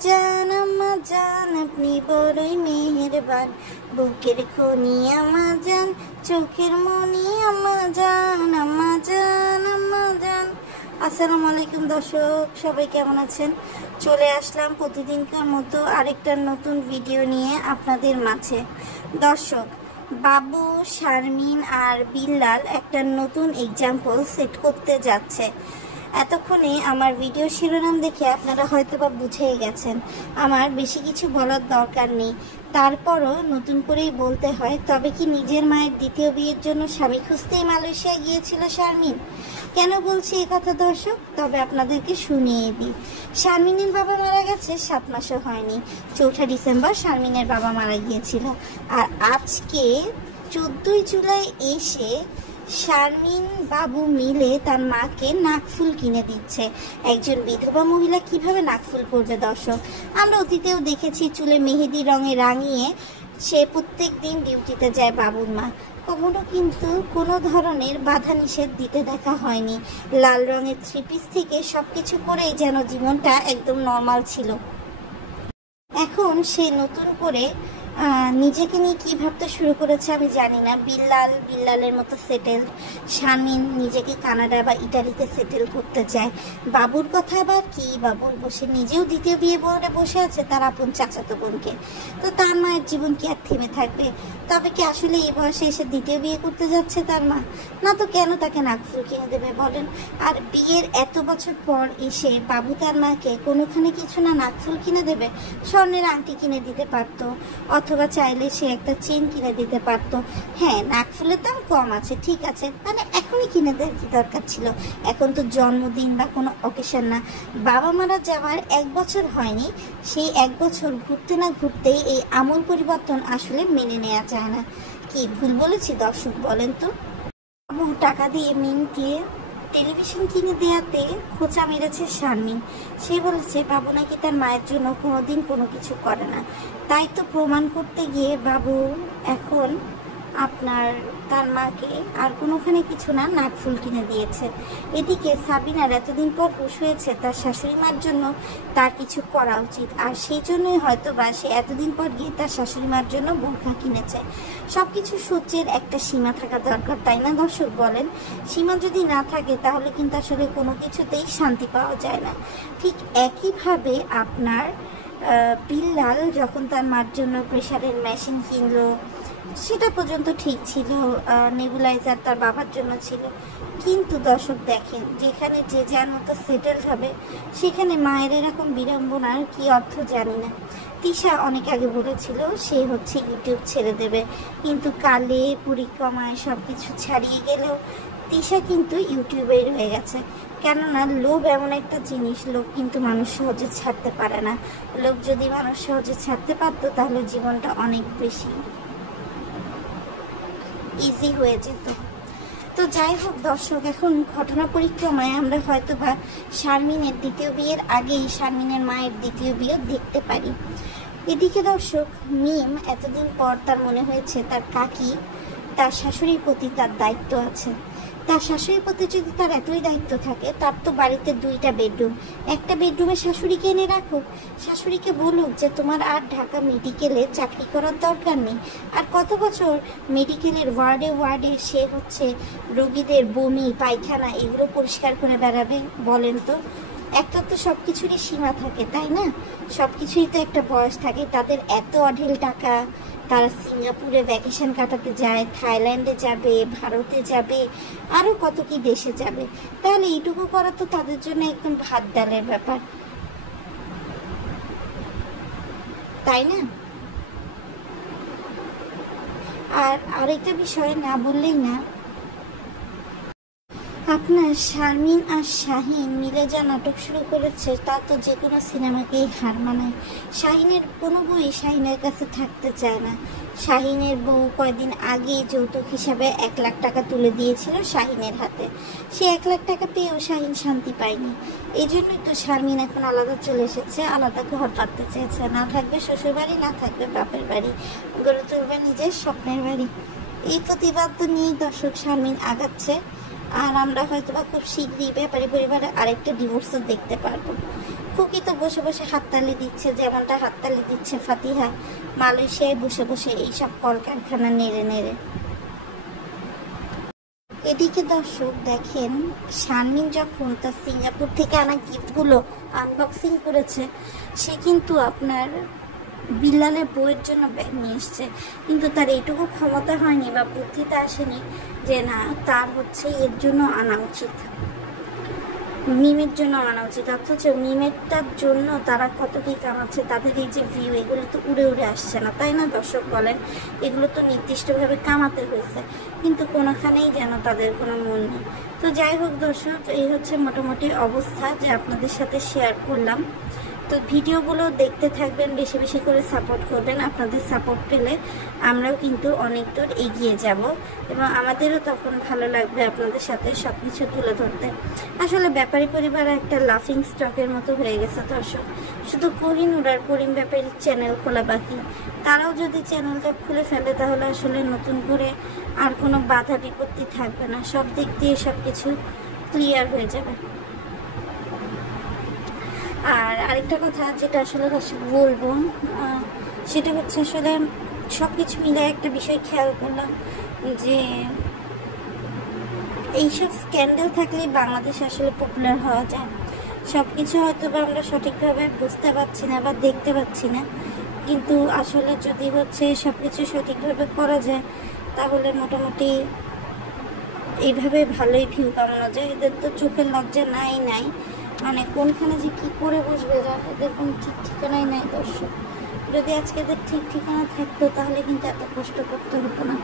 আম্মা জান আপনি বড়ই মেহেরবান, বুকের খনি আম্মা জান, চোখের মনি আম্মা জান, আম্মা জান, আম্মা জান। আসসালামু আলাইকুম দর্শক, সবাই কেমন আছেন? চলে আসলাম প্রতিদিনকার মতো আরেকটা নতুন ভিডিও নিয়ে আপনাদের মাঝে। দর্শক, বাবু, শারমিন আর বিল্লাল একটা নতুন এক্সাম্পল সেট করতে যাচ্ছে। এতক্ষণে আমার ভিডিও শিরোনাম দেখে আপনারা হয়তো বা বুঝেই গেছেন, আমার বেশি কিছু বলার দরকার নেই। তারপরও নতুন করেই বলতে হয়, তবে কি নিজের মায়ের দ্বিতীয় বিয়ের জন্য স্বামী খুঁজতেই মালয়েশিয়ায় গিয়েছিল শারমিন? কেন বলছি এই কথা দর্শক? তবে আপনাদেরকে শুনিয়ে দিই। শারমিনের বাবা মারা গেছে 7 মাসও হয়নি। 4 ডিসেম্বর শারমিনের বাবা মারা গিয়েছিল। আর আজকে 14 জুলাই এসে শারমিন বাবু মিলে তার মাকে নাকফুল কিনে দিচ্ছে। একজন বিধবা মহিলা কিভাবে নাকফুল করবে দর্শক? আমরা অতীতেও দেখেছি, চুলে মেহেদি রঙে রাঙিয়ে সে প্রত্যেক দিন ডিউটিতে যায় বাবুর মা। কখনো কিন্তু কোনো ধরনের বাধা নিষেধ দিতে দেখা হয়নি। লাল রঙের 3 পিস থেকে সবকিছু করেই যেন জীবনটা একদম নর্মাল ছিল। এখন সে নতুন করে নিজেকে নিয়ে কী ভাবতে শুরু করেছে আমি জানি না। বিল্লালের মতো সেটেল, শারমিন নিজেকে কানাডা বা ইটালিতে সেটেল করতে চায়। বাবুর কথা আবার কি বা বলবো, সে নিজেও দ্বিতীয় বিয়ে বলে বসে আছে তার আপন চাচাতো বোনকে। তো তার মায়ের জীবন কি আর থেমে থাকবে? তবে কি আসলে এই বয়সে এসে দ্বিতীয় বিয়ে করতে যাচ্ছে তার মা? না তো কেন তাকে নাকফুল কিনে দেবে বলেন? আর বিয়ের এত বছর পর এসে বাবু তার মাকে কোনোখানে কিছু না নাকফুল কিনে দেবে? স্বর্ণের আংটি কিনে দিতে পারতো, অথবা চাইলে সে একটা চেন কিনে দিতে পারতো। হ্যাঁ, নাকফুলের দাম কম আছে, ঠিক আছে, মানে এখনই কিনে দেওয়ার কি দরকার ছিল? এখন তো জন্মদিন বা কোনো অকেশন না। বাবা মারা যাওয়ার 1 বছর হয়নি, সেই 1 বছর ঘুরতে না ঘুরতেই এই আমূল পরিবর্তন আসলে মেনে নেওয়া যায় না। কি ভুল বলেছি দর্শক বলেন তো? বাবু টাকা দিয়ে মিনকে টেলিভিশন কিনে দেওয়াতে খোঁচা মেরেছে শারমিন। সে বলেছে বাবু নাকি তার মায়ের জন্য কোনোদিন কোনো কিছু করে না। তাই তো প্রমাণ করতে গিয়ে বাবু এখন তার মাকে আর কোনোখানে কিছু না নাকফুল কিনে দিয়েছে। এদিকে সাবিনার এতদিন পর হুঁশ হয়েছে তার শাশুড়ি মার জন্য তার কিছু করা উচিত, আর সেই জন্যই হয়তো বা সে এতদিন পর গিয়ে তার শাশুড়ি মার জন্য বোরখা কিনেছে। সব কিছু সহ্যের একটা সীমা থাকা দরকার, তাই না দর্শক বলেন? সীমা যদি না থাকে তাহলে কিন্তু আসলে কোনো কিছুতেই শান্তি পাওয়া যায় না। ঠিক একইভাবে বিল্লাল যখন তার মার জন্য প্রেশারের মেশিন কিনলো, সেটা পর্যন্ত ঠিক ছিল। নেবুলাইজার তার বাবার জন্য ছিল। কিন্তু দর্শক দেখেন, যেখানে যে যার মতো সেটেল হবে সেখানে মায়ের এরকম বিড়ম্বনার কি অর্থ জানি না। তিশা অনেক আগে বলেছিল সে ইউটিউব ছেড়ে দেবে, কিন্তু কালে পরিক্রমায় সব কিছু ছাড়িয়ে গেলেও তিশা কিন্তু ইউটিউবেই রয়ে গেছে। কেননা লোভ এমন একটা জিনিস, লোভ কিন্তু মানুষ সহজে ছাড়তে পারে না। লোভ যদি মানুষ সহজে ছাড়তে পারতো তাহলে জীবনটা অনেক বেশি ইজি হয়ে যেত। তো যাই হোক দর্শক, এখন ঘটনা পরিক্রমায় আমরা হয়তো বা শারমিনের দ্বিতীয় বিয়ের আগেই শারমিনের মায়ের দ্বিতীয় বিয়ে দেখতে পারি। এদিকে দর্শক, মিম এতদিন পর তার মনে হয়েছে তার কাকি, তার শাশুড়ির প্রতি তার দায়িত্ব আছে। তার শাশুড়ির প্রতি যদি তার এতই দায়িত্ব থাকে, তার তো বাড়িতে 2টা বেডরুম, একটা বেডরুমে শাশুড়িকে এনে রাখুক। শাশুড়িকে বলুক যে তোমার আর ঢাকা মেডিকেলে চাকরি করার দরকার নেই। আর কত বছর মেডিকেলের ওয়ার্ডে সে রোগীদের বমি পায়খানা এগুলো পরিষ্কার করে বেড়াবে বলেন তো? একটা তো সব কিছুরই সীমা থাকে, তাই না? সব কিছুই তো একটা বয়স থাকে। তাদের এত অঢেল টাকা, তারা সিঙ্গাপুরে ভ্যাকেশন কাটাতে যায়, থাইল্যান্ডে যাবে, ভারতে যাবে, আরও কত কি দেশে যাবে। তাহলে এইটুকু করা তো তাদের জন্য একদম ভাত ডালের ব্যাপার, তাই না? আর আরেকটা বিষয় না বললেই না, আপনার শারমিন আর শাহিন মিলে যা নাটক শুরু করেছে তা তো যে কোনো সিনেমাকেই হার মানায়। শাহিনের কোনো বই শাহিনের কাছে থাকতে চায় না। শাহিনের বউ কয়েকদিন আগে যৌতুক হিসাবে 1 লাখ টাকা তুলে দিয়েছিল শাহিনের হাতে। সে 1 লাখ টাকা পেয়েও শাহিন শান্তি পায়নি। এই জন্যই তো শারমিন এখন আলাদা চলে এসেছে, আলাদা ঘর পাততে চেয়েছে। না থাকবে শ্বশুর বাড়ি, না থাকবে বাপের বাড়ি, গড়ে তুলবে নিজের স্বপ্নের বাড়ি। এই প্রতিবাদ নিয়েই দর্শক শারমিন আগাচ্ছে। আর আমরা হয়তো বা খুব শীঘ্রই ব্যাপারী পরিবারে আরেকটা ডিভোর্সও দেখতে পারবো। খুকি তো বসে বসে হাততালি দিচ্ছে, যেমনটা হাততালি দিচ্ছে ফাতিহা মালয়েশিয়ায় বসে বসে এইসব কলকারখানা নেড়ে নেড়ে। এদিকে দর্শক দেখেন, শারমিন যখন তার সিঙ্গাপুর থেকে আনা গিফটগুলো আনবক্সিং করেছে, সে কিন্তু আপনার বিল্লালের বইয়ের জন্য ব্যাগ নিয়ে এসছে, কিন্তু তার এইটুকু ক্ষমতা হয়নি বা বুদ্ধিতে আসেনি যে না, তার হচ্ছে এর জন্য আনা উচিত, মিমের জন্য আনা উচিত। অথচ মিমেরটার জন্য তারা কত কী কামাচ্ছে, তাদের এই যে ভিউ, এগুলো তো উড়ে উড়ে আসছে না, তাই না দর্শক বলেন? এগুলো তো নির্দিষ্টভাবে কামাতে হয়েছে, কিন্তু কোনোখানেই যেন তাদের কোনো মন নেই। তো যাই হোক দর্শক, এই হচ্ছে মোটামুটি অবস্থা যে আপনাদের সাথে শেয়ার করলাম। তো ভিডিওগুলো দেখতে থাকবেন, বেশি বেশি করে সাপোর্ট করবেন। আপনাদের সাপোর্ট পেলে আমরাও কিন্তু অনেক দূর এগিয়ে যাব এবং আমাদেরও তখন ভালো লাগবে আপনাদের সাথে সব কিছু তুলে ধরতে। আসলে ব্যাপারী পরিবার একটা লাফিং স্টকের মতো হয়ে গেছে দর্শক। শুধু কোহিনুর আর করিম ব্যাপারীর চ্যানেল খোলা বাকি। তারাও যদি চ্যানেলটা খুলে ফেলে তাহলে আসলে নতুন করে আর কোনো বাধা বিপত্তি থাকবে না, সব দিক দিয়ে সব কিছু ক্লিয়ার হয়ে যাবে। আর আরেকটা কথা যেটা আসলে বলবো, সেটা হচ্ছে আসলে সব কিছু মিলে একটা বিষয় খেয়াল করলাম যে এইসব স্ক্যান্ডেল থাকলেই বাংলাদেশ আসলে পপুলার হওয়া যায়। সব কিছু হয়তো বা আমরা সঠিকভাবে বুঝতে পারছি না বা দেখতে পাচ্ছি না, কিন্তু আসলে যদি হচ্ছে সব কিছু সঠিকভাবে করা যায় তাহলে মোটামুটি এইভাবে ভালোই ভিউ কামানো যায়। এদের তো চোখের লজ্জা নাই, মানে কোনখানে যে কী করে বসবে এদের কোনো ঠিক ঠিকানাই নাই দর্শক। যদি আজকে এদের ঠিক ঠিকানা থাকতো তাহলে কিন্তু এত কষ্ট করতে হতো না।